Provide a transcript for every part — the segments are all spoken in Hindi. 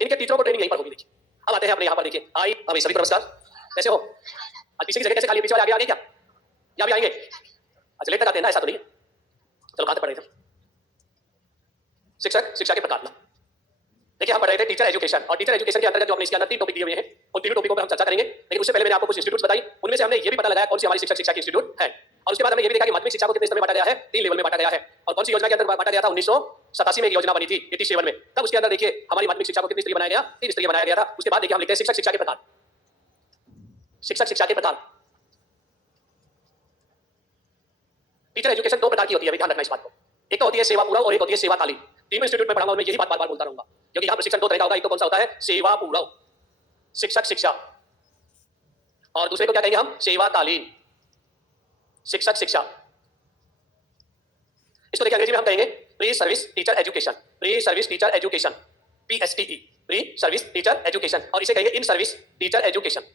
इनके टीचरों को ट्रेनिंग यहीं पर होगी। देखिए अब आते हैं अपने यहाँ पर, देखिए आई भाई सभी को नमस्कार, कैसे हो? आज पीछे की जगह कैसे खाली है? पीछे वाले आगे आ गए क्या? यहाँ भी आएंगे? अच्छा लेट तक आते हैं ना, ऐसा तो नहीं है। चलो कहाँ तक पढ़ रहे थे? शिक्षक शिक्षा के प्रकार ना। देखिए हम पढ़ रहे थे टीचर एजुकेशन, और टीचर एजुकेशन के अंतर्गत जो हमने इसके अंदर 3 टॉपिक दिए हुए हैं, उन 3 टॉपिकों पर हम चर्चा करेंगे। लेकिन उससे पहले मैंने आपको कुछ इंस्टीट्यूट्स बताई, उनमें से हमने ये भी पता लगाया कौन सी हमारी शिक्षक शिक्षा की इंस्टीट्यूट है। और उसके बाद हमने ये भी देखा कि माध्यमिक शिक्षा को कितने स्तर में बांटा गया है, 3 लेवल में बांटा गया है। और कौन सी योजना के अंदर बांटा गया था? 1987 में एक योजना बनी थी 87 में, तब उसके अंदर देखिए हमारी माध्यमिक शिक्षा को कितनी स्तरीय बनाया गया? 3 स्तरीय बनाया गया था। उसके बाद देखिए हम लिखते हैं शिक्षक शिक्षा के प्रकार। शिक्षक शिक्षा के प्रकार, टीचर एजुकेशन 2 प्रकार की होती है, ध्यान रखना इस बात को। एक तो होती है सेवा पूर्व और एक होती है सेवाकालीन। तीनों इंस्टीट्यूट में पढ़ाऊंगा, मैं यही बात बार बार बोलता रहूंगा, क्योंकि यहाँ प्रशिक्षण 2 तरह का होगा। एक तो कौन सा होता है? सेवा पूर्व शिक्षक शिक्षा, और दूसरे को क्या कहेंगे हम? सेवाकालीन शिक्षक शिक्षा। इसको देखिए अंग्रेजी में हम कहेंगे pre service teacher education, pre service teacher education, PSTE, pre service teacher education, और इसे कहेंगे इन सर्विस टीचर एजुकेशन।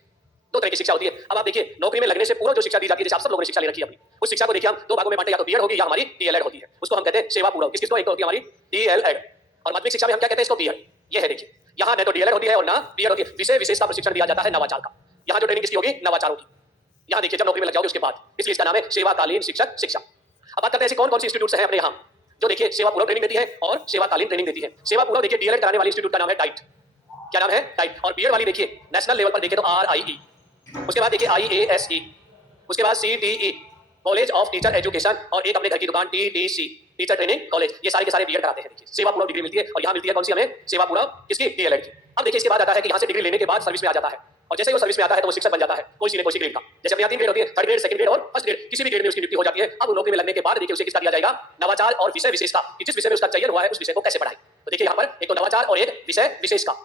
2 तरह की शिक्षा होती है। अब आप देखिए नौकरी में लगने से पूर्व जो शिक्षा दी जाती है, जैसे आप सब लोगों ने शिक्षा ले रखी है अपनी, उस शिक्षा को देखिए हम 2 भागों में बांटे, या तो बीएड होगी या हमारी DLED होती है। उसको हम कहते हैं सेवा पूर्व। किसको? एक तो होती है हमारी DLED, और माध्यमिक शिक्षा में हम क्या कहते हैं इसको? बीएड। ये है देखिए, यहाँ न तो DLED होती है और ना बीएड होती है। विषय विशेष का प्रशिक्षण दिया जाता है नवाचार का। यहाँ जो ट्रेनिंग किसकी होगी? नवाचारों की। यहाँ देखिए जब नौकरी में लग जाओगे उसके बाद, इसलिए इसका नाम है सेवाकालीन शिक्षक शिक्षा। अब बात करते हैं ऐसी कौन कौन सी इंस्टीट्यूट्स हैं अपने यहाँ जो देखिए सेवा पूर्व ट्रेनिंग देती है और सेवाकालीन ट्रेनिंग देती है। सेवा पूर्व देखिए DLED कराने वाली इंस्टीट्यूट का नाम है डाइट। क्या नाम है? डाइट। और बीएड वाली देखिए नेशनल लेवल पर देखिए तो RIE, उसके बाद देखिए IASE, उसके बाद CTE, college of teacher education, और एक अपने घर की दुकान TTC, टीचर ट्रेनिंग कॉलेज। ये सारे के सारे बीएड कराते हैं। देखिए सेवा पूर्व डिग्री मिलती है, और यहाँ मिलती है कौन सी हमें? सेवा पूर्व किसकी? DLED की। अब देखिए इसके बाद आता है कि यहाँ से डिग्री लेने के बाद सर्विस में आ जाता है, और जैसे ही वो सर्विस में आता है तो वो शिक्षक बन जाता है कोई सी न कोई ग्रेड का। जैसे अपने यहाँ 3 ग्रेड होती है, 3rd ग्रेड, 2nd ग्रेड और 1st ग्रेड। किसी भी ग्रेड में उसकी नियुक्ति हो जाती है। अब नौकरी में लगने के बाद देखिए उसे किसका दिया जाएगा? नवाचार और विषय विशेष का, कि जिस विषय में उसका चयन हुआ है उस विषय को कैसे पढ़ाए। तो देखिए यहाँ पर एक तो नवाचार और एक विषय विशेष का,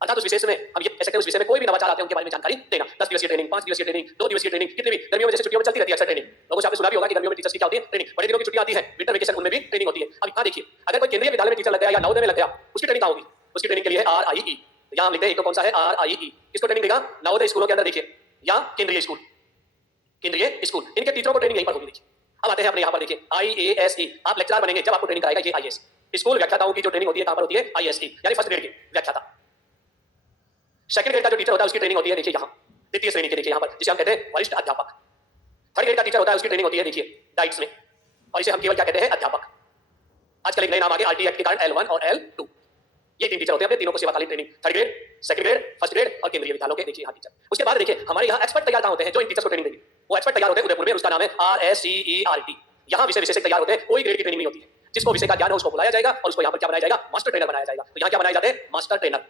अर्थात उस विशेष में हम ये कह सकते हैं उस विषय में कोई भी नवाचार आते हैं उनके बारे में जानकारी देना। 10 दिवसीय ट्रेनिंग, 5 दिवसीय ट्रेनिंग, 2 दिवसीय ट्रेनिंग, कितने भी गर्मियों में जैसे छुट्टियों में चलती रहती है अक्सर ट्रेनिंग। लोगों से आपने सुना भी होगा कि गर्मियों में टीचर्स की क्या होती है? ट्रेनिंग। बड़े दिनों की छुट्टियां आती है, विंटर वेकेशन, उनमें भी ट्रेनिंग होती है। अब यहाँ देखिए अगर कोई केंद्रीय विद्यालय में टीचर लग गया या नवोदय में लग गया, उसकी ट्रेनिंग कहाँ होगी? उसकी ट्रेनिंग के लिए RIE। यहाँ हम लिखते हैं एक तो कौन सा है? RIE। किसको ट्रेनिंग देगा? नवोदय स्कूलों के अंदर देखिए, या केंद्रीय स्कूल, केंद्रीय स्कूल, इनके टीचरों को ट्रेनिंग यहीं पर होगी। देखिए अब आते हैं अपने यहाँ पर, देखिए IASE। आप लेक्चरर बनेंगे जब आपको ट्रेनिंग कराएगा ये IAS। स्कूल व्याख्याताओं की जो ट्रेनिंग होती है कहाँ पर होती है? ISE, यानी 1st ग्रेड की व्याख्याता। 2nd ग्रेड का जो टीचर होता है उसकी ट्रेनिंग होती है देखिए यहाँ द्वितीय श्रेणी के, देखिए यहाँ पर, जिसे हम कहते हैं वरिष्ठ अध्यापक। 3rd ग्रेड का टीचर होता है उसकी ट्रेनिंग होती है देखिए डाइट्स में, और इसे हम केवल क्या कहते हैं? अध्यापक। आजकल एक नए नाम आ गए RT एक्ट के कारण L1 और L2। ये 3 टीचर होते हैं अपने, तीनों को सेवाकालीन training, 3rd grade, 2nd grade, 1st grade और केंद्रीय विद्यालयों के देखिए यहाँ टीचर। उसके बाद देखिए हमारे यहाँ एक्सपर्ट तैयार कहाँ होते हैं? जो इन टीचर्स को ट्रेनिंग देंगे वो एक्सपर्ट तैयार होते हैं उदयपुर में, उसका नाम है RSCERT। यहाँ विषय विशेषज्ञ तैयार होते हैं, कोई ग्रेड की ट्रेनिंग नहीं होती है। जिसको विषय का ज्ञान है उसको बुलाया जाएगा और उसको यहाँ पर क्या बनाया जाएगा? मास्टर ट्रेनर बनाया जाएगा। तो यहाँ क्या बनाए जाते हैं? मास्टर ट्रेनर,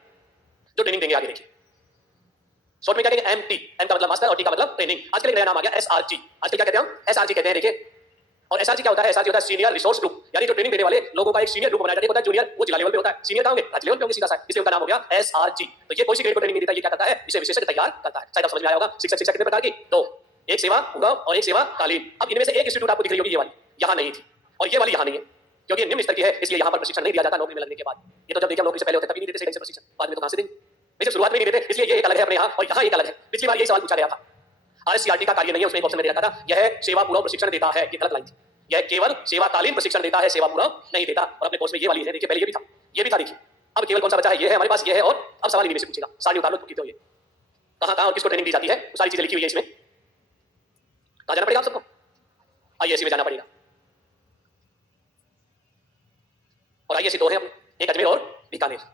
जो ट्रेनिंग देंगे आगे। देखिए शॉर्ट में क्या कहेंगे? MT, M का मतलब मास्टर और T का मतलब ट्रेनिंग। आजकल एक नया नाम आ गया SRG। आजकल क्या कहते हैं हम? SRG कहते हैं। देखिए और SRG क्या होता है? SRG होता है सीनियर रिसोर्स ग्रुप, यानी जो ट्रेनिंग देने वाले लोगों का एक सीनियर ग्रुप बनाया जाता है। होता है जूनियर, वो जिला लेवल पे होता है, सीनियर कहाँ होंगे? राज्य लेवल पे होंगे सीधा सा, इसलिए उनका नाम हो गया SRG। तो ये कोई सी ग्रेड को ट्रेनिंग नहीं देता, ये क्या करता है? विषय विशेषज्ञ तैयार करता है। शायद आप समझ में आया होगा। शिक्षक शिक्षा कितने प्रकार की? 2, एक सेवा पूर्व और एक सेवाकालीन। अब इनमें से एक इंस्टीट्यूट आपको दिख रही होगी, ये वाली यहाँ नहीं थी, और ये वाली यहाँ नहीं है, क्योंकि निम्न स्तर की है, इसलिए यहाँ पर प्रशिक्षण नहीं दिया जाता नौकरी में लगने के बाद। ये तो जब देखिए हम नौकरी से पहले होते तभी नहीं देते सेकंड से प्रशिक्षण, बाद में तो कहाँ से देंगे? जब शुरुआत में नहीं देते, इसलिए ये एक अलग है अपने यहाँ, और यहाँ एक अलग है। पिछली बार यही सवाल पूछा गया था। RSCRT का कार्य नहीं है, उसमें एक ऑप्शन में दे रखा था यह सेवा पूर्व प्रशिक्षण देता है, ये गलत लाइन थी। यह केवल सेवाकालीन प्रशिक्षण देता है, सेवा पूर्व नहीं देता। और अपने कोर्स में ये वाली है, देखिए पहले ये भी था, ये भी था। देखिए अब केवल कौन सा बचा है? ये है हमारे पास, ये है। और अब सवाल इन्हीं में से पूछेगा, सारी उतार लो तो कितने हो, ये कहाँ कहाँ और किसको ट्रेनिंग दी जाती है, वो सारी चीजें लिखी हुई है इसमें। कहाँ जाना पड़ेगा आप सबको? IASE में जाना पड़ेगा। और IASE 2 है अपने, एक अजमेर और बीकानेर।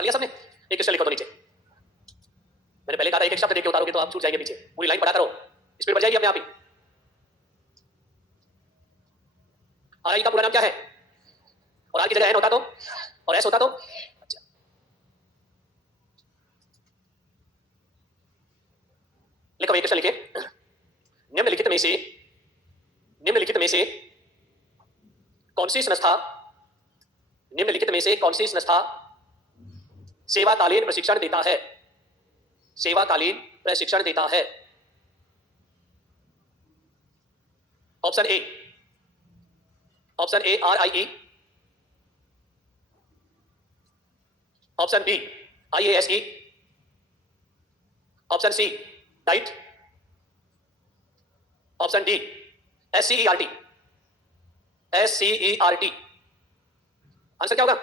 उतार लिया सबने? एक क्वेश्चन लिखो तो नीचे। मैंने पहले कहा था एक एक शब्द देख के उतारोगे तो आप छूट जाएंगे पीछे। पूरी लाइन पढ़ा करो, स्पीड बढ़ जाएगी अपने आप ही। RI का पूरा नाम क्या है? और R की जगह N होता तो और S होता तो? अच्छा, लिखो एक क्वेश्चन लिखे। निम्नलिखित में से कौन सी संस्था सेवाकालीन प्रशिक्षण देता है? सेवाकालीन प्रशिक्षण देता है। Option A RIE, option B IASE, option C DIET, option D SCERT। Answer क्या होगा?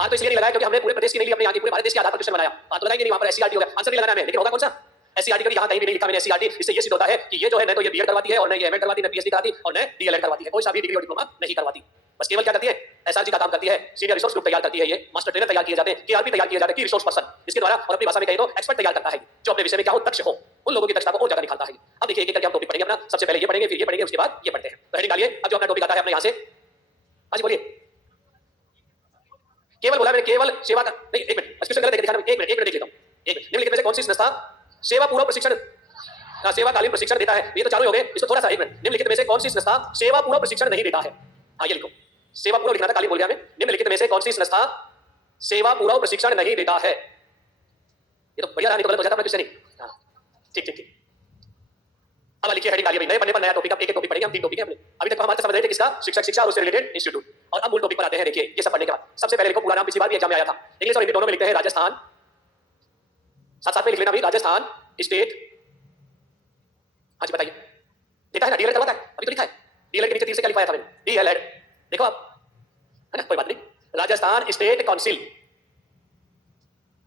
आज तो इसलिए नहीं लगाया क्योंकि हमने पूरे प्रदेश की नहीं ली, अपने यहाँ की पूरे भारत देश के आधार पर क्वेश्चन बनाया। आज तो लगाएंगे नहीं, वहां पर SCERT होगा। आंसर नहीं लगाना है, लेकिन होगा कौन सा? SCERT कभी यहाँ कहीं भी नहीं लिखा मैंने SCERT। इससे ये सिद्ध होता है कि ये जो है न तो ये बीएड करवाती है और न ये एमएड करवाती है, न PhD कराती और न DLED करवाती है, कोई सा भी डिग्री और डिप्लोमा नहीं करवाती। बस केवल क्या करती है? SRG का काम करती है, सीनियर रिसोर्स ग्रुप तैयार करती है, ये मास्टर ट्रेनर तैयार किए जाते हैं, KRP तैयार किए जाते हैं, की रिसोर्स पर्सन, इसके द्वारा और अपनी भाषा में कहें तो एक्सपर्ट तैयार करता है, जो अपने विषय में क्या हो दक्ष हो, उन लोगों की दक्षता को और ज्यादा निखारता है। अब देखिए एक एक करके हम टॉपिक पढ़ेंगे अपना। सबसे पहले ये पढ़ेंगे, फिर ये पढ़ेंगे, उसके बाद ये पढ़ते हैं। तो हेडिंग डालिए। अब जो अपना टॉपिक आता है अपने यहाँ से, हाँ जी बोलिए। केवल बोला मैंने, केवल सेवा का नहीं। एक मिनट, क्वेश्चन गलत है, दिखाना। एक मिनट देख लेता हूँ। एक मिनट, निम्नलिखित में से कौन सी संस्था सेवा पूर्व प्रशिक्षण सेवाकालीन प्रशिक्षण देता है? ये तो चालू हो गए, इसको थोड़ा सा। एक मिनट, निम्नलिखित में से कौन सी संस्था सेवा पूर्व प्रशिक्षण नहीं देता है? हाँ ये लिखो, सेवा पूर्व लिखना था, काली बोल गया मैं। निम्नलिखित में से कौन सी संस्था सेवा पूर्व प्रशिक्षण नहीं देता है? ये तो बढ़िया रहा, नहीं तो गलत हो जाता अपना क्वेश्चन ही। हाँ ठीक ठीक ठीक। अब लिखिए हेडिंग डालिए भाई, नए पन्ने पर नया टॉपिक। अब एक एक टॉपिक पढ़ेंगे हम, 3 टॉपिक है अपने। अभी तक हम बात समझ रहे थे किसका? शिक्षा और उससे रिलेटेड इंस्टीट्यूट। और अब मूल टॉपिक पर आते हैं। देखिए ये सब पढ़ने के बाद सबसे पहले लिखो पूरा नाम, पिछली बार भी एग्जाम में आया था। इंग्लिश और हिंदी दोनों में लिखते हैं राजस्थान, साथ साथ में लिख लेना भी राजस्थान स्टेट। हाँ जी बताइए, देता है ना? DLED करवाता है, अभी तो लिखा है। DLED के नीचे 3 से क्या लिखवाया था मैंने? DLED देखो आप, है ना, कोई बात नहीं। Rajasthan state council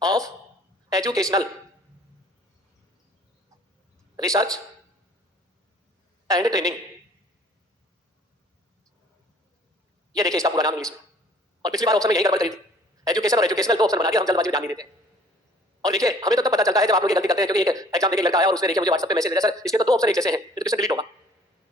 of educational research and training. ये देखिए इसका पूरा नाम इंग्लिश में। और पिछली बार ऑप्शन में यही गड़बड़ करी थी, एजुकेशन और एजुकेशनल दो ऑप्शन बना दिया, हम जल्दबाजी में ध्यान नहीं देते हैं। और देखिए हमें तो तब पता चलता है जब आप लोग ये गलती करते हैं, क्योंकि एक एग्जाम देके लड़का आया और उसने देखिए मुझे व्हाट्सएप पे मैसेज भेजा, सर इसके तो 2 ऑप्शन एक जैसे हैं, ये तो क्वेश्चन डिलीट होगा।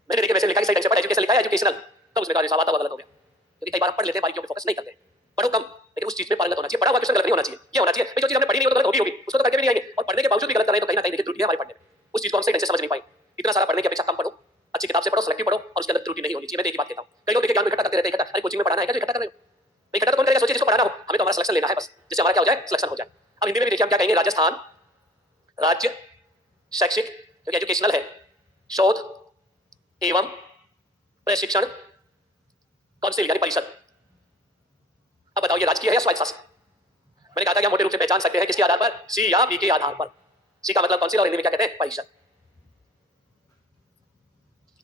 मैंने देखिए मैसेज लिखा है सही ढंग से पढ़ा, एजुकेशन लिखा है एजुकेशनल, तो उसने कहा साहब गलत हो गया। क्योंकि कई बार आप पढ़ लेते हैं, बारीकियों पे फोकस नहीं करते हैं, पढ़ो कम, लेकिन उस चीज पे पारंगत होना चाहिए। पढ़ा हुआ क्वेश्चन गलत नहीं होना चाहिए, ये होना चाहिए भाई जो चीज हमने पढ़ी नहीं वो तो गलत होगी, उसको तो करके भी नहीं आएंगे। और पढ़ने के बावजूद भी गलत कर रहे हैं तो कहीं ना कहीं देखिए त्रुटि है हमारे पढ़ने में, उस चीज को हम सही ढंग से समझ नहीं पाए। इतना सारा पढ़ने की अपेक्षा कम पढ़ो, अच्छी किताब से पढ़ो, सेलेक्टिव पढ़ो, और उसके अंदर त्रुटि नहीं होनी चाहिए। मैं एक बात कहता हूं, कई लोग देखिए ज्ञान इकट्ठा करते रहते हैं, इकट्ठा, अरे कोचिंग में पढ़ाना है क्या, जो इकट्ठा कर रहे हो? भाई इकट्ठा तो कौन करेगा? सोचिए जिसको पढ़ाना हो, हमें तो हमारा सिलेक्शन लेना है बस, जिससे हमारा क्या हो जाए, सिलेक्शन हो जाए। अब हिंदी में भी देखिए हम क्या कहेंगे, राजस्थान राज्य शैक्षिक, क्योंकि एजुकेशनल है, शोध एवं प्रशिक्षण काउंसिल यानी परिषद। अब बताओ ये राजकीय है या स्वायत्त शासित? मैंने कहा था कि हम मोटे रूप से पहचान सकते हैं किसके आधार पर? सी या बी के आधार पर। सी का मतलब काउंसिल और हिंदी में क्या कहते हैं? परिषद।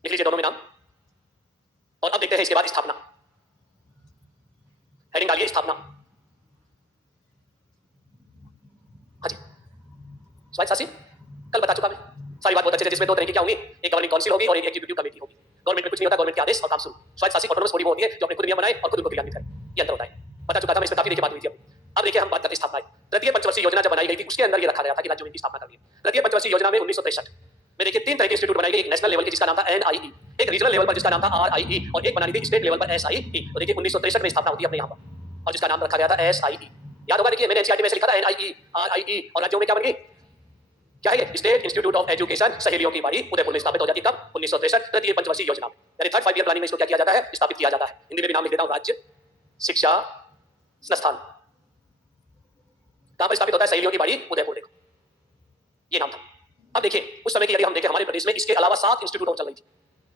लिख लीजिए दोनों में नाम। और अब देखते हैं इसके बाद स्थापना। हेडिंग डालिए स्थापना। हाँ जी, स्वायत्त शासित कल बता चुका मैं, सारी बात बहुत अच्छे से, जिसमें 2 तरह की क्या होंगी, एक गवर्निंग काउंसिल होगी और एक एग्जीक्यूटिव कमेटी होगी। गवर्नमेंट में कुछ नहीं होता, गवर्नमेंट के आदेश और काम शुरू। स्वायत्त शासित ऑटोनोमस बॉडी वो होती है जो अपने खुद नियम बनाए और खुद उनको क्रियान्वित करे, ये अंतर होता है। बता चुका था मैं, इसमें काफी देखिए बात हुई थी। अब देखिए हम बात करते हैं स्थापना। तृतीय पंचवर्षीय योजना जब बनाई गई थी उसके अंदर ये रखा गया था कि राज्यों में इनकी स्थापना करनी है। तृतीय पंचवर्षीय योजना में 1963 में देखिए 3 तरह के इंस्टीट्यूट बनाए गए, एक नेशनल लेवल की जिसका नाम था NIE, एक रीजनल लेवल पर जिसका नाम था RIE, और एक बनानी थी स्टेट लेवल पर SIE। तो देखिए 1963 में स्थापना होती है अपने यहाँ पर, और जिसका नाम रखा गया था SIE। याद होगा, देखिए मैंने NCERT में से लिखा था NIE RIE, और राज्यों में क्या बन गई, क्या है? स्टेट इंस्टीट्यूट ऑफ एजुकेशन सहेलियों की बाड़ी उदयपुर में स्थापित हो जाती है। कब? 1963, तृतीय पंचवर्षीय योजना में, यानी थर्ड 5 ईयर प्लानिंग में इसको क्या किया जाता है? स्थापित किया जाता है। हिंदी में भी नाम लिख देता हूं, राज्य शिक्षा संस्थान। कहां पर स्थापित होता है? सहेलियों की बाड़ी उदयपुर, देखो ये नाम था। अब देखिए उस समय की यदि हम देखें हमारे प्रदेश में इसके अलावा 7 इंस्टीट्यूट और चल रही थी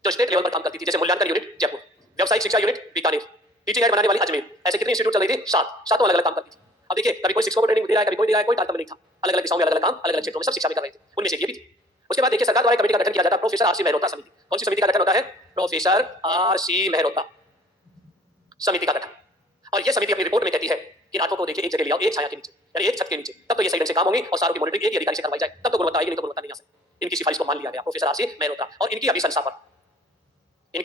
जो स्टेट लेवल पर काम करती थी, जैसे मूल्यांकन यूनिट जयपुर, व्यावसायिक शिक्षा यूनिट बीकानेर, टीचिंग एड बनाने वाली अजमेर। ऐसे कितने इंस्टीट्यूट चल रही थी? 7, सातों अलग अलग काम करती थी। अब देखिए कभी कोई शिक्षकों को ट्रेनिंग दे रहा है, कभी कोई दे रहा है, कोई तारतम्य नहीं था, अलग अलग दिशाओं में अलग अलग काम, अलग अलग क्षेत्रों में सब शिक्षा में कर रहे थे, उनमें से ये भी थी। उसके बाद देखिए सरकार द्वारा कमेटी का गठन किया जाता है, प्रोफेसर RC मेहरोत्रा समिति। कौन सी समिति का गठन होता है? प्रोफेसर RC मेहरोत्रा समिति का गठन। और यह समिति अपनी रिपोर्ट में कहती है कि रातों को देखिए एक जगह ले आओ, एक छाया के नीचे, यानी एक छत के नीचे, तब तो ये सही ढंग से काम होंगे और सारों की मॉनिटरिंग एक ही अधिकारी से करवाई जाए, तब तो गुणवत्ता आएगी, नहीं तो गुणवत्ता नहीं आ सकती। इनकी सिफारिश को मान लिया गया प्रोफेसर RC मेहरोत्रा। और इनकी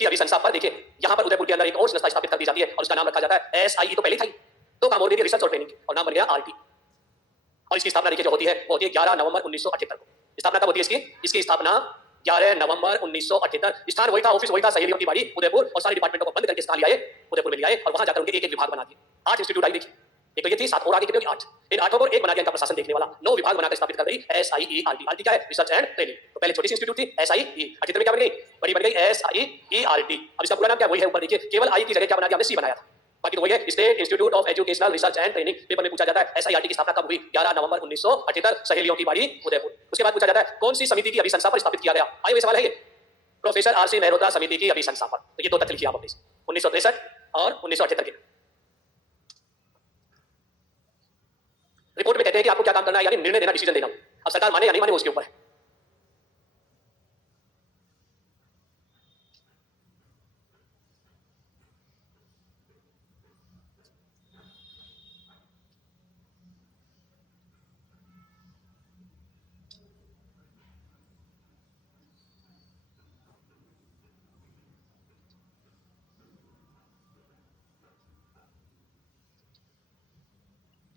अभिशंसा पर देखिए यहां पर उदयपुर के अंदर एक और संस्था स्थापित कर दी जाती है और उसका नाम रखा जाता है SIE। तो पहले था, दो काम और दे दिए, रिसर्च और ट्रेनिंग, और नाम बन गया आरटी। और इसकी स्थापना देखिए जो होती है वो होती है 11 नवंबर 1978 को। स्थापना कब होती है इसकी स्थापना 11 नवंबर 1978। स्थान वही था, ऑफिस वही था, सहेलियों की बाड़ी उदयपुर, और सारे डिपार्टमेंटों को बंद करके स्थान लियाए उदयपुर में लियाए, और वहां जाकर उनके एक एक विभाग बना दिए। 8 इंस्टीट्यूट आई देखिए, एक तो ये थी, 7 और आगे कितने हुई 8। इन 8 को एक बना दिया इनका प्रशासन देखने वाला, 9 विभाग बनाकर स्थापित कर गई SIERT। आरटी क्या है? Research and training. तो पहले छोटी सी इंस्टीट्यूट थी SIE, 78 में क्या बन गई? बड़ी बन गई SIERT। अब इसका पूरा नाम क्या वही है, ऊपर देखिए, केवल आई की जगह क्या बना दिया हमने, सी बनाया था, बाकी तो वही है, state institute of educational research and training. Paper में पूछा जाता है SIRT की स्थापना कब हुई? 11 नवंबर 1978, सहेलियों की बाड़ी उदयपुर। उसके बाद पूछा जाता है कौन सी समिति की अभिशंसा पर स्थापित किया गया? आए हुए सवाल है ये, प्रोफेसर RC मेहरोत्रा समिति की अभिशंसा पर। तो ये दो तथ्य लिखिए आप अपने, 1963 और 1978 के। रिपोर्ट में कहते हैं कि आपको क्या काम करना है, यानी निर्णय देना, डिसीजन देना। अब सरकार माने या नहीं माने वो उसके ऊपर है।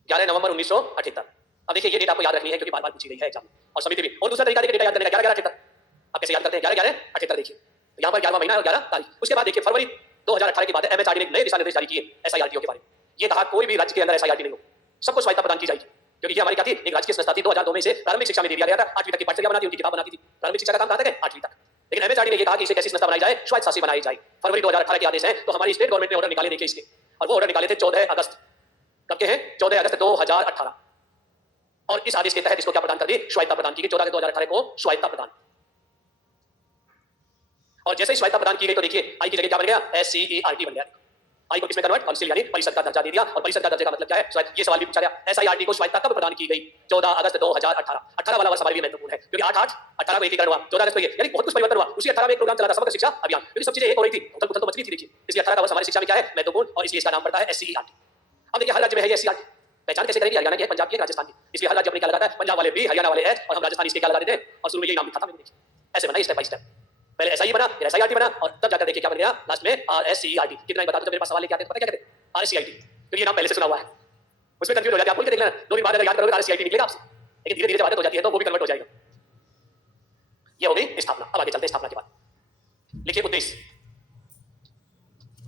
ग्यारह नवंबर 1978। अब देखिए ये डेट आपको याद रखनी है क्योंकि बार बार पूछी गई है एग्जाम में, और समिति भी। और दूसरा तरीका देखिए डेटा याद करने का, 11/11/78। आप कैसे याद करते हैं? 11/11/78 देखिए, तो यहाँ पर 11वां महीना और 11 तारीख। उसके बाद देखिए फरवरी 2018 की बात है, MHRD ने नए दिशा निर्देश जारी किए SIRT के बारे में। ये कहा कोई भी राज्य के अंदर SIRT नहीं हो, सबको स्वायत्ता प्रदान की जाएगी, क्योंकि ये हमारी क्या थी, एक राजकीय संस्था थी। 2002 में इसे प्रारंभिक शिक्षा में दे दिया गया था, 8वीं तक की पाठ्यक्रम बनाती, उनकी किताब बनाती थी। प्रारंभिक शिक्षा का काम कहाँ तक है? 8वीं तक। लेकिन MHRD ने ये कहा कि इसे कैसी संस्था बनाई जाए? स्वायत्त शासी बनाई जाए। फरवरी 2018 के आदेश हैं, तो हमारी स्टेट गवर्नमेंट ने ऑर्डर निकाले देखिए इसके, और वो ऑर्डर निकाले थे 14 अगस्त। कब के हैं? 14 अगस्त 2018। और इस आदेश के तहत इसको क्या प्रदान कर दी? स्वायत्ता प्रदान की गई। 14 2018 को स्वायत्ता प्रदान। और जैसे ही स्वायत्ता प्रदान की गई तो देखिए आई की जगह क्या बन गया? SCERT बन गया। आई को किसमें कन्वर्ट? काउंसिल यानी परिषद का दर्जा दे दिया। और परिषद का दर्जे का मतलब क्या है? ये सवाल भी पूछा गया, SIRT को स्वायत्ता कब प्रदान की गई? 14 अगस्त 2018। 18 वाला सवाल भी महत्वपूर्ण है, क्योंकि 8/8/18 को एकीकरण हुआ, 14 अगस्त को ये, यानी बहुत कुछ परिवर्तन हुआ। उसी 18 में एक प्रोग्राम चला था, समग्र शिक्षा अभियान, क्योंकि सब चीजें एक हो रही थी, उथल पुथल तो मच गई थी देखिए। इसलिए 18 का वर्ष हमारी शिक्षा में क्या है? महत्वपूर्ण, और इसलिए इसका नाम पड़ता है SCERT। अब देखिए हर राज्य में है ये SCERT, पहचान कैसे करेंगे? हरियाणा की है, पंजाब की है, राजस्थान की। इसलिए हर राज्य अपने क्या लगाता है? पंजाब वाले भी हरियाणा वाले हैं, और हम राजस्थान इसके क्या लगा देते हैं, और शुरू में यही नाम लिखा था मैंने, देखिए ऐसे बना स्टेप बाय स्टेप। पहले SIE बना, फिर SIRT बना, और तब जाकर देखिए क्या बन गया लास्ट में RSCERT। कितना ही बता दो, जब मेरे पास सवाल लेके आते हैं पता क्या कहते हैं? RSCERT, क्योंकि ये नाम पहले से सुना हुआ है, उसमें कंफ्यूज हो जाते हैं। आप बोल के देख लेना, 2 दिन बाद अगर याद करोगे RSCERT निकलेगा आपसे, लेकिन धीरे धीरे जब आदत हो जाती है तो वो भी कन्वर्ट हो जाएगा। ये हो गई स्थापना। अब आगे चलते हैं स्थापना के बाद। लिखिए उद्देश्य,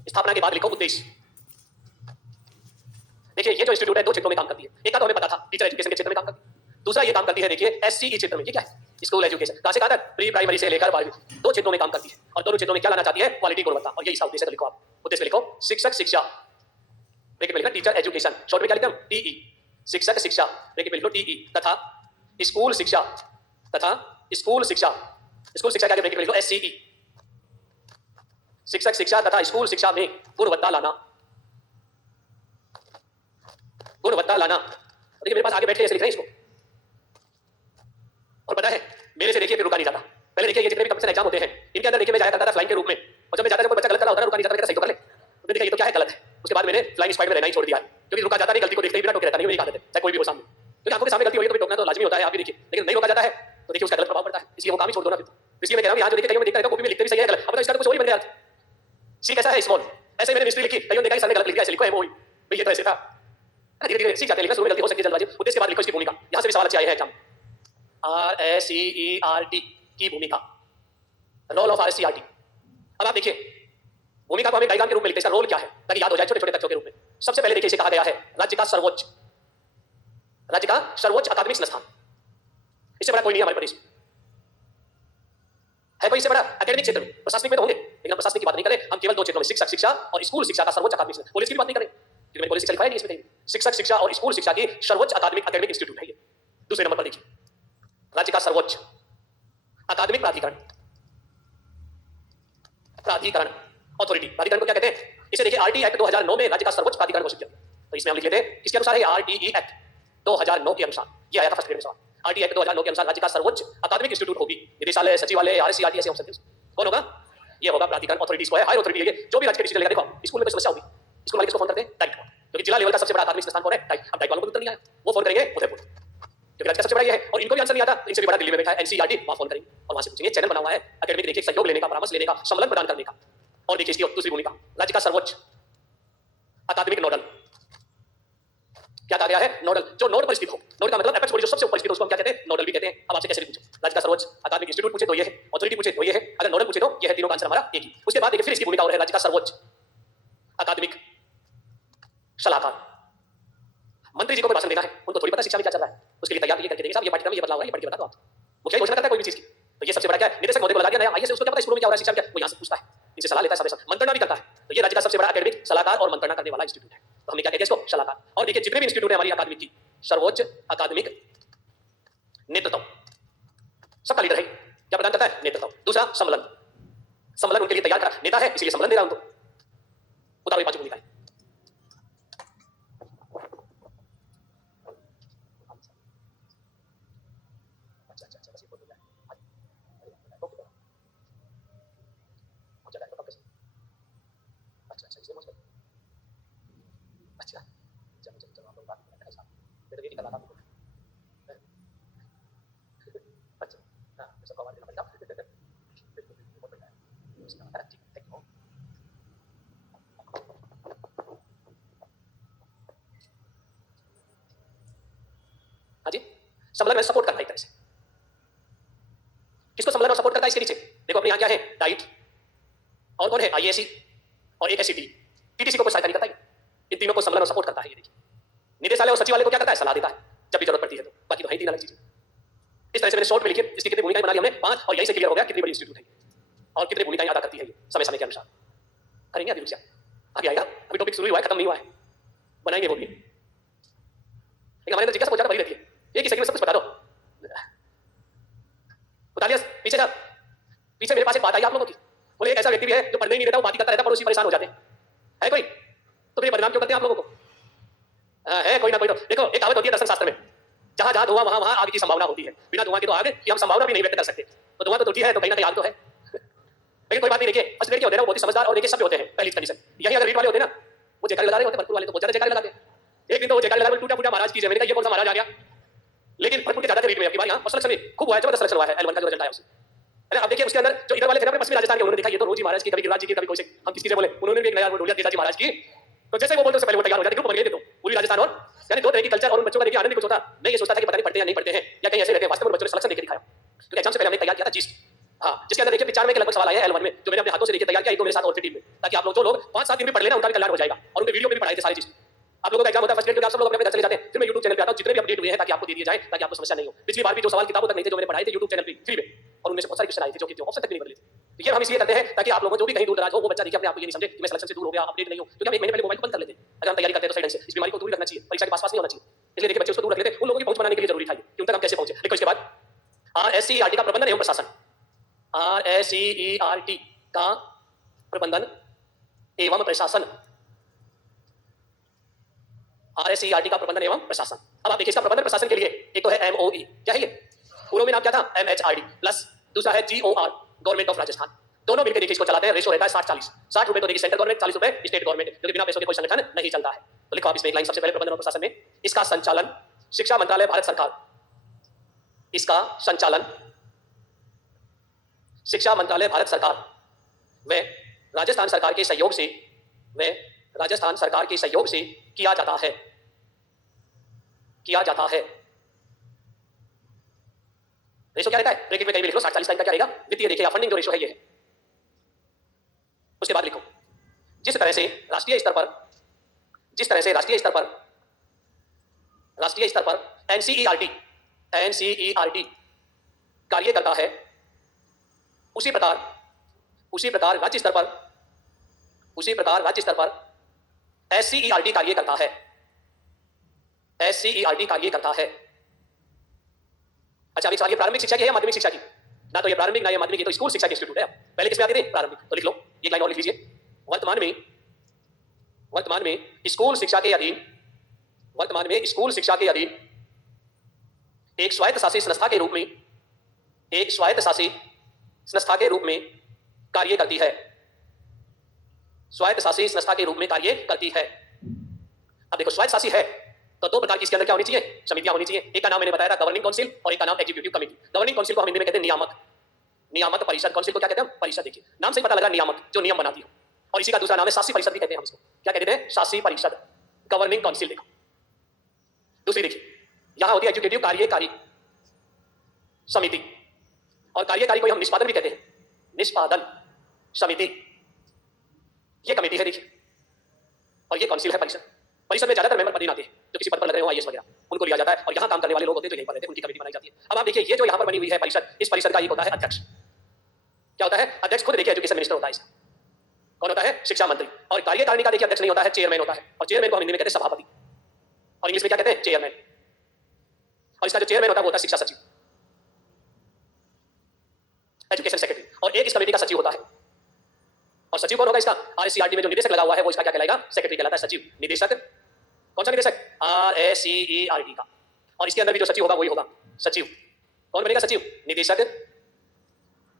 स्थापना के बाद लिखो उद्देश्य। देखिए ये जो इंस्टीट्यूट है 2 क्षेत्रों में काम करती है। एक का तो हमें पता था, टीचर एजुकेशन के क्षेत्र में काम करती है। दूसरा ये काम करती है देखिए SCE क्षेत्र में। ये क्या है? School education. कहां से कहां तक? प्री प्राइमरी से लेकर 12वीं, 2 क्षेत्रों में काम करती है। और दोनों क्षेत्रों में क्या लाना चाहती है? क्वालिटी, गुणवत्ता। और यही इसका उद्देश्य है। तो लिखो आप उद्देश्य में, लिखो शिक्षक शिक्षा, ब्रैकेट में लिखना टीचर एजुकेशन, शॉर्ट में क्या लिखते हैं? TE। शिक्षक शिक्षा, ब्रैकेट में लिखो TE, तथा स्कूल शिक्षा, तथा स्कूल शिक्षा। स्कूल शिक्षा के आगे ब्रैकेट में लिखो SCE। शिक्षक शिक्षा तथा स्कूल शिक्षा में गुणवत्ता लाना, गुणवत्ता लाना। देखिए मेरे पास आगे बैठ के ऐसे लिख रहे हैं इसको, और पता है मेरे से देखिए फिर रुका नहीं जाता। पहले देखिए ये जितने भी कंपटीशन एग्जाम होते हैं इनके अंदर देखिए मैं जाया करता था फ्लाइंग के रूप में, और जब मैं जाता था कोई बच्चा गलत कर रहा होता है, रुका नहीं जाता, मैं सही तो कर ले। तो देखिए ये तो क्या है? गलत है। उसके बाद मैंने फ्लाइंग स्क्वाड में रहना ही छोड़ दिया, क्योंकि रुका जाता नहीं, गलती को देखते ही बिना टोके रहता नहीं, मेरी आदत है, चाहे कोई भी हो सामने। क्योंकि आंखों के सामने गलती हुई तो टोकना तो लाजमी होता है, आप भी देखिए, लेकिन नहीं रोका जाता है तो देखिए उसका गलत प्रभाव पड़ता है, इसलिए वो काम ही छोड़ दो ना फिर। इसलिए मैं कह रहा हूं यहाँ जो देखिए कहीं में देखता है कॉपी में लिखते भी सही है, गलत। अब तो इसका कुछ और ही बन गया। सी कैसा है? स्मॉल। ऐसे मैंने मिस्त्री लिखी, कहीं देखा सर ने गलत लिख दिया, ऐसे लिखो MOE, भाई ये तो ऐसे था। धीरे धीरे सीख जाते हैं, लिखना शुरू में गलती हो सकती है जल्दबाजी। उद्देश्य के बाद लिखो इसकी भूमिका। यहाँ से भी सवाल अच्छे आए हैं एग्जाम। RSCERT की भूमिका, रोल ऑफ RSCERT। अब आप देखिए भूमिका को हमें डायग्राम के रूप में लिखते हैं, इसका रोल क्या है ताकि याद हो जाए छोटे छोटे तथ्यों के रूप में। सबसे पहले देखिए इसे कहा गया है राज्य का सर्वोच्च, राज्य का सर्वोच्च अकादमिक संस्थान। इससे बड़ा कोई नहीं है हमारे प्रदेश में। है कोई इससे बड़ा? एकेडमिक क्षेत्र में, प्रशासनिक में तो होंगे, लेकिन हम प्रशासनिक की बात नहीं करें, हम केवल 2 क्षेत्रों में शिक्षक शिक्षा और स्कूल शिक्षा का सर्वोच्च अकादमिक संस्थान। कॉलेज की बात नहीं करें, क्योंकि मैंने कॉलेज शिक्षा लिखा है नहीं इसमें कहीं। शिक्षक शिक्षा और स्कूल शिक्षा की सर्वोच्च अकादमिक इंस्टीट्यूट है ये। दूसरे नंबर पर देखिए राज्य का सर्वोच्च अकादमिक प्राधिकरण, प्राधिकरण ऑथोरिटी। प्राधिकरण को क्या कहते हैं? इसे देखिए RT एक्ट 2009 में राज्य का सर्वोच्च प्राधिकरण घोषित किया। तो इसमें हम लिख लेते हैं किसके अनुसार है? RTE एक्ट 2009 के अनुसार। ये आया था फर्स्ट ग्रेड में सवाल। RT एक्ट 2009 के अनुसार राज्य का सर्वोच्च अकादमिक इंस्टीट्यूट होगी, निदेशालय, सचिवालय, RSCERT ऐसे ऑप्शन थे। कौन होगा? ये होगा प्राधिकरण ऑथोरिटी। को है हायर ऑथोरिटी है, जो भी राज्य के डिसीजन लेगा। देखो स्कूल में कोई समस्या होगी, स्कूल वाले किसको फोन करते हैं? डाइट को, क्योंकि जिला लेवल का सबसे बड़ा अकादमिक संस्थान कौन है? डाइट। अब डाइट वालों को उत्तर नहीं आया, वो फोन करेंगे उदयपुर, क्योंकि राज्य का सबसे बड़ा ये है। और इनको भी आंसर नहीं आता, इनसे भी बड़ा दिल्ली में बैठा है NCERT, वहां फोन करेंगे और वहां से पूछेंगे। चैनल बना हुआ है एकेडमिक, देखिए सहयोग लेने का, परामर्श लेने का, सम्मेलन प्रदान करने का। और देखिए इसकी दूसरी भूमिका, राज्य का सर्वोच्च अकादमिक नोडल, क्या कहा गया है? नोडल, जो नोड पर स्थित हो। नोड का मतलब एपेक्स बॉडी जो सबसे ऊपर स्थित हो उसको हम क्या कहते हैं? नोडल भी कहते हैं। अब आपसे कैसे भी पूछो, राज्य का सर्वोच्च अकादमिक इंस्टीट्यूट पूछे तो ये है, अथॉरिटी पूछे तो ये है, अगर नोडल पूछे तो ये है, तीनों का आंसर हमारा एक ही। उसके बाद देखिए फिर इसकी भूमिका और है राज्य का सर्वोच्च अकादमिक सलाहकार। मंत्री जी को कोई भाषण देना है, उनको थोड़ी पता शिक्षा में क्या चल रहा है, उसके लिए तैयार ये करके देंगे साहब, ये पाठ्यक्रम ये बदलाव है, ये पढ़ के बता दो आप। मुखिया घोषणा करता है कोई भी चीज की, तो ये सबसे बड़ा क्या है? निदेशक महोदय को लगा दिया नया आईएएस, उसको क्या पता स्कूलों में क्या हो रहा है, शिक्षा में क्या, वो यहाँ से पूछता है, इनसे सलाह लेता है, समय मंत्रणा भी करता है। तो ये राज्य का सबसे बड़ा एकेडमिक सलाहकार और मंत्रणा करने वाला इंस्टीट्यूट है। तो हमने क्या कहते हैं इसको? सलाहकार। और देखिए जितने भी इंस्टीट्यूट है हमारी अकादमिक की, सर्वोच्च अकादमिक नेतृत्व सबका लीडर है, क्या प्रदान करता है? नेतृत्व। दूसरा सम्मेलन, सम्मेलन उनके लिए तैयार करा, नेता है इसीलिए सम्मेलन दे रहा हूं उनको। उतारो पांचों भूमिकाएं। हाँ जी, सम्मेलन में सपोर्ट करना एक तरह से। किसको सम्मेलन और सपोर्ट करता है? इसके नीचे देखो अपने यहाँ क्या है? डाइट, और कौन है? आईएएसी और एक एससीटी। टीटीसी को कोई सहायता नहीं करता है, इन तीनों को सम्मेलन और सपोर्ट करता है। ये देखिए निदेशालय और सचिवालय को क्या करता है? सलाह देता है जब भी जरूरत पड़ती है। तो बाकी तो है तीन अलग चीजें। इस तरह से मैंने शॉर्ट में लिखी, इसकी कितनी भूमिकाएं बना ली हमने? 5, और यहीं से क्लियर हो गया कितनी बड़ी इंस्टीट्यूट है और कितनी भूमिकाएं अदा करती है ये समय समय के अनुसार। करेंगे अभी रुक आगे आएगा, अभी टॉपिक शुरू हुआ है, खत्म नहीं हुआ है, बनाएंगे वो भी। लेकिन हमारे अंदर जिज्ञासा बहुत ज्यादा बड़ी रहती है, एक ही सेकंड में सब कुछ बता दो। उतालिया पीछे जा, पीछे मेरे पास एक बात आई आप लोगों की, बोले एक ऐसा व्यक्ति भी है जो पढ़ने ही नहीं देता, वो बात ही करता रहता, पड़ोसी परेशान हो जाते हैं। है कोई? तो फिर बदनाम क्यों करते हैं आप लोगों को? है कोई ना कोई। तो देखो एक कहावत होती है दर्शन शास्त्र में, जहां जहां धुआं वहां वहां आग की संभावना होती है, बिना धुआं के तो आग की हम संभावना भी नहीं व्यक्त कर सकते। तो धुआं तो टूटी है तो कहीं ना कहीं आग तो है। लेकिन कोई बात नहीं, देखिए फर्स्ट ग्रेड के होते हैं ना, बहुत ही समझदार और देखिए सभ्य होते हैं। पहली कंडीशन यही, अगर रीड वाले होते हैं ना, वो जयकार लगा रहे होते, भरपूर वाले तो बहुत ज्यादा जयकार लगाते हैं। एक दिन तो वो जयकार लगा टूटा फूटा महाराज की जय, मैंने कहा ये कौन सा महाराज आ गया। लेकिन भरपूर के ज्यादा रीड में आपकी बार यहाँ फर्स्ट सिलेक्शन में खूब हुआ है, जबरदस्त सिलेक्शन हुआ है, L1 का जो रिजल्ट आया उससे। अब देखिए उसके अंदर जो इधर वाले थे ना अपने पश्चिमी राजस्थान के, उन्होंने देखा ये तो रोज ही महाराज की, कभी गिरिराज जी की, कभी कोई से हम किसी से बोले, उन्होंने भी एक नया ढूंढ लिया तेजा जी महाराज की। तो जैसे वो बोलते उससे पहले वो तैयार हो जाते, ग्रुप बन गए थे। तो पूरी राजस्थान और यानी दो तरह की कल्चर, और उन बच्चों का देखिए आनंद कुछ होता। मैं ये सोचता था कि पता नहीं पढ़ते या नहीं पढ़ते हैं या कहीं ऐसे रहते हैं, वास्तव में बच्चों ने सिलेक्शन देके दिखाया। क्योंकि एग्जाम से पहले हमने तैयार किया था जीस्ट, हाँ, जिसके अंदर देखिए 95 के लगभग सवाल आए हैं L1 में, जो मैंने अपने हाथों से देखिए तैयार किया, एक तो मेरे साथ और थे टीम में, ताकि आप लोग जो लोग 5-7 दिन में पढ़ लेना उनका भी कल्याण हो जाएगा। और उनके वीडियो में भी पढ़ाए थे सारी चीज। आप लोगों का एग्जाम होता है फर्स्ट ग्रेड, आप सब लोग अपने घर चले जाते हैं, फिर मैं YouTube चैनल पे आता हूं, जितने भी अपडेट हुए हैं ताकि आपको दे दिए जाए, ताकि आपको समस्या नहीं हो। पिछली बार भी जो सवाल किताबों तक नहीं थे जो मैंने पढ़ाए थे YouTube चैनल पे फ्री में, और उनमें से बहुत सारे क्वेश्चन आए थे जो ऑप्शन तक भी नहीं बदले थे। तो ये हम इसलिए करते हैं ताकि आप लोगों जो भी कहीं दूर दराज हो वो बच्चा देखिए अपने आप को ये नहीं समझे कि मैं सिलेक्शन से दूर हो गया, अपडेट नहीं हूं। क्योंकि हम 1 महीने पहले मोबाइल को बंद कर लेते हैं अगर हम तैयारी करते हैं तो साइड से। इस बीमारी को दूर रखना चाहिए, परीक्षा के पास नहीं होना चाहिए। इसलिए देखिए बच्चे उसको दूर रख लेते हैं, उन लोगों की पहुंच बनाने के लिए जरूरी था कि उन तक हम कैसे पहुंचे। लेकिन इसके बाद RSCERT का प्रबंधन एवं प्रशासन, RSCERT का प्रबंधन एवं प्रशासन, RSCERT का प्रबंधन एवं प्रशासन। अब आप देखिए इसका प्रबंधन प्रशासन के लिए एक तो है MOE, क्या है ये? पूर्व में नाम क्या था? MHRD प्लस दूसरा है GOR, गवर्नमेंट ऑफ राजस्थान। दोनों मिलकर देखिए इसको चलाते हैं। रेशो रहता है 60-40, 60 रुपए तो देखिए सेंट्रल गवर्नमेंट, 40 रुपए स्टेट गवर्नमेंट, क्योंकि बिना पैसों के कोई संगठन नहीं चलता है। तो लिखो आप इसमें एक लाइन सबसे पहले प्रबंधन और प्रशासन में, इसका संचालन शिक्षा मंत्रालय भारत सरकार, इसका संचालन शिक्षा मंत्रालय भारत सरकार व राजस्थान सरकार के सहयोग से किया जाता है, रेशो क्या रहता है? ब्रैकेट में कहीं भी लिख लो, 60-40 लाइन का क्या रहेगा? वित्तीय देखिए फंडिंग जो रेशो है ये है। उसके बाद लिखो जिस तरह से राष्ट्रीय स्तर पर NCERT कार्य करता है, उसी प्रकार राज्य स्तर पर SCERT कार्य करता है। अच्छा अब एक सवाल, ये प्रारंभिक शिक्षा की है या माध्यमिक शिक्षा की? ना तो ये प्रारंभिक ना ये माध्यमिक, ये तो स्कूल शिक्षा के इंस्टीट्यूट है। पहले किस पे आते थे? प्रारंभिक। तो लिख लो एक लाइन और लिख लीजिए, वर्तमान में स्कूल शिक्षा के अधीन एक स्वायत्त शासी संस्था के रूप में कार्य करती है। अब देखो स्वायत्त शासी है तो दो प्रकार की इसके अंदर क्या होनी चाहिए? समितियां होनी चाहिए। एक का नाम मैंने बताया था गवर्निंग काउंसिल, और एक का नाम एग्जीक्यूटिव कमेटी। गवर्निंग काउंसिल को हम हिंदी में कहते हैं नियामक परिषद। काउंसिल को क्या कहते हैं? परिषद। देखिए नाम से ही पता लगा, नियामक जो नियम बनाती है। और इसी का दूसरा नाम है शासी परिषद भी कहते हैं हम इसको। क्या कहते हैं? शासी परिषद, गवर्निंग काउंसिल। देखो दूसरी देखिए, यहां होती है एग्जीक्यूटिव कार्यकारी समिति, और कार्यकारी को हम निष्पादन भी कहते हैं, निष्पादन समिति। ये कमेटी है देखिए, और ये काउंसिल है परिषद। परिषद में ज्यादातर मेंबर पद नहीं आते हैं जो किसी पद पर लग रहे हो, आईएएस वगैरह, उनको लिया जाता है, और यहां काम करने वाले लोग होते हैं जो यहीं पर रहते हैं, उनकी कमेटी बनाई जाती है। अब आप देखिए, ये जो यहां पर बनी हुई है परिषद, इस परिषद का एक होता है अध्यक्ष। क्या होता है? अध्यक्ष खुद देखिए एजुकेशन मिनिस्टर होता है इसका। कौन होता है? शिक्षा मंत्री। और कार्यकारिणी का देखिए अध्यक्ष नहीं होता है, चेयरमैन होता है, और चेयरमैन को हम हिंदी में कहते हैं सभापति, और इंग्लिश में क्या कहते हैं? चेयरमैन। और इसका जो चेयरमैन होता है वो होता है शिक्षा सचिव, एजुकेशन सेक्रेटरी, और एक इस कमेटी का सचिव होता है। और सचिव कौन होगा इसका? आरएससीईआरटी में जो निदेशक लगा हुआ है वो इसका क्या कहलाएगा? सेक्रेटरी कहलाता है। सचिव, निदेशक, कौन सा निदेशक? आरएससीईआरटी का। और इसके अंदर भी जो सचिव होगा वही होगा सचिव। कौन बनेगा सचिव? निदेशक,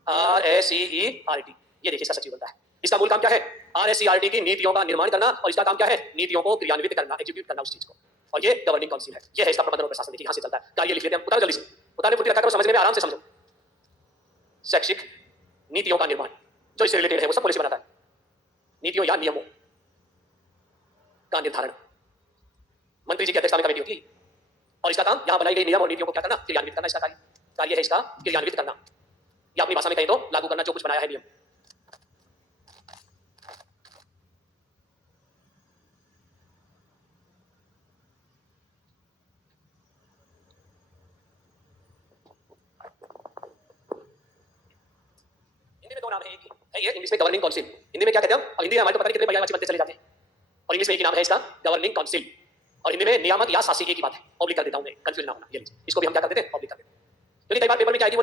आरएससीईआरटी, ये देखिए इसका सचिव बनता है। इसका मूल काम क्या है? आरएससीईआरटी की नीतियों का निर्माण करना, और इसका काम क्या है? नीतियों को क्रियान्वित करना, एग्जीक्यूट करना उस चीज को। और ये गवर्निंग काउंसिल है, ये है इसका प्रबंधन और प्रशासन। देखिए यहां से चलता है। कार्य लिख लेते हैं, उतारो जल्दी से, उतारने फुर्ती रखा करो, समझने में आराम से समझो। शैक्षिक नीतियों का निर्माण जो इससे रिलेटेड है वो सब पॉलिसी बनाता है। नीतियों या नियमों का निर्धारण मंत्री जी की अध्यक्षता में कमेटी होती है, और इसका काम यहां बनाई गई नियम और नीतियों को क्या करना? क्रियान्वित करना। इसका कार्य है इसका क्रियान्वित करना, या अपनी भाषा में कहें तो लागू करना जो कुछ बनाया है नियम। हिंदी में दो नाम है, एक ही है ये, इंग्लिश में गवर्निंग काउंसिल। हिंदी में क्या कहते हैं हम? और हिंदी में हमारे तो पता नहीं कितने पर्यायवाची बनते चले जाते हैं, और इंग्लिश में एक ही नाम है इसका, गवर्निंग काउंसिल। और हिंदी में नियामक या शासी, एक ही बात है। ऑब्लिक कर देता हूं मैं, कंफ्यूज ना होना। ये इसको भी हम क्या कर देते हैं? ऑब्लिक कर देते हैं, क्योंकि कई बार पेपर में क्या आएगी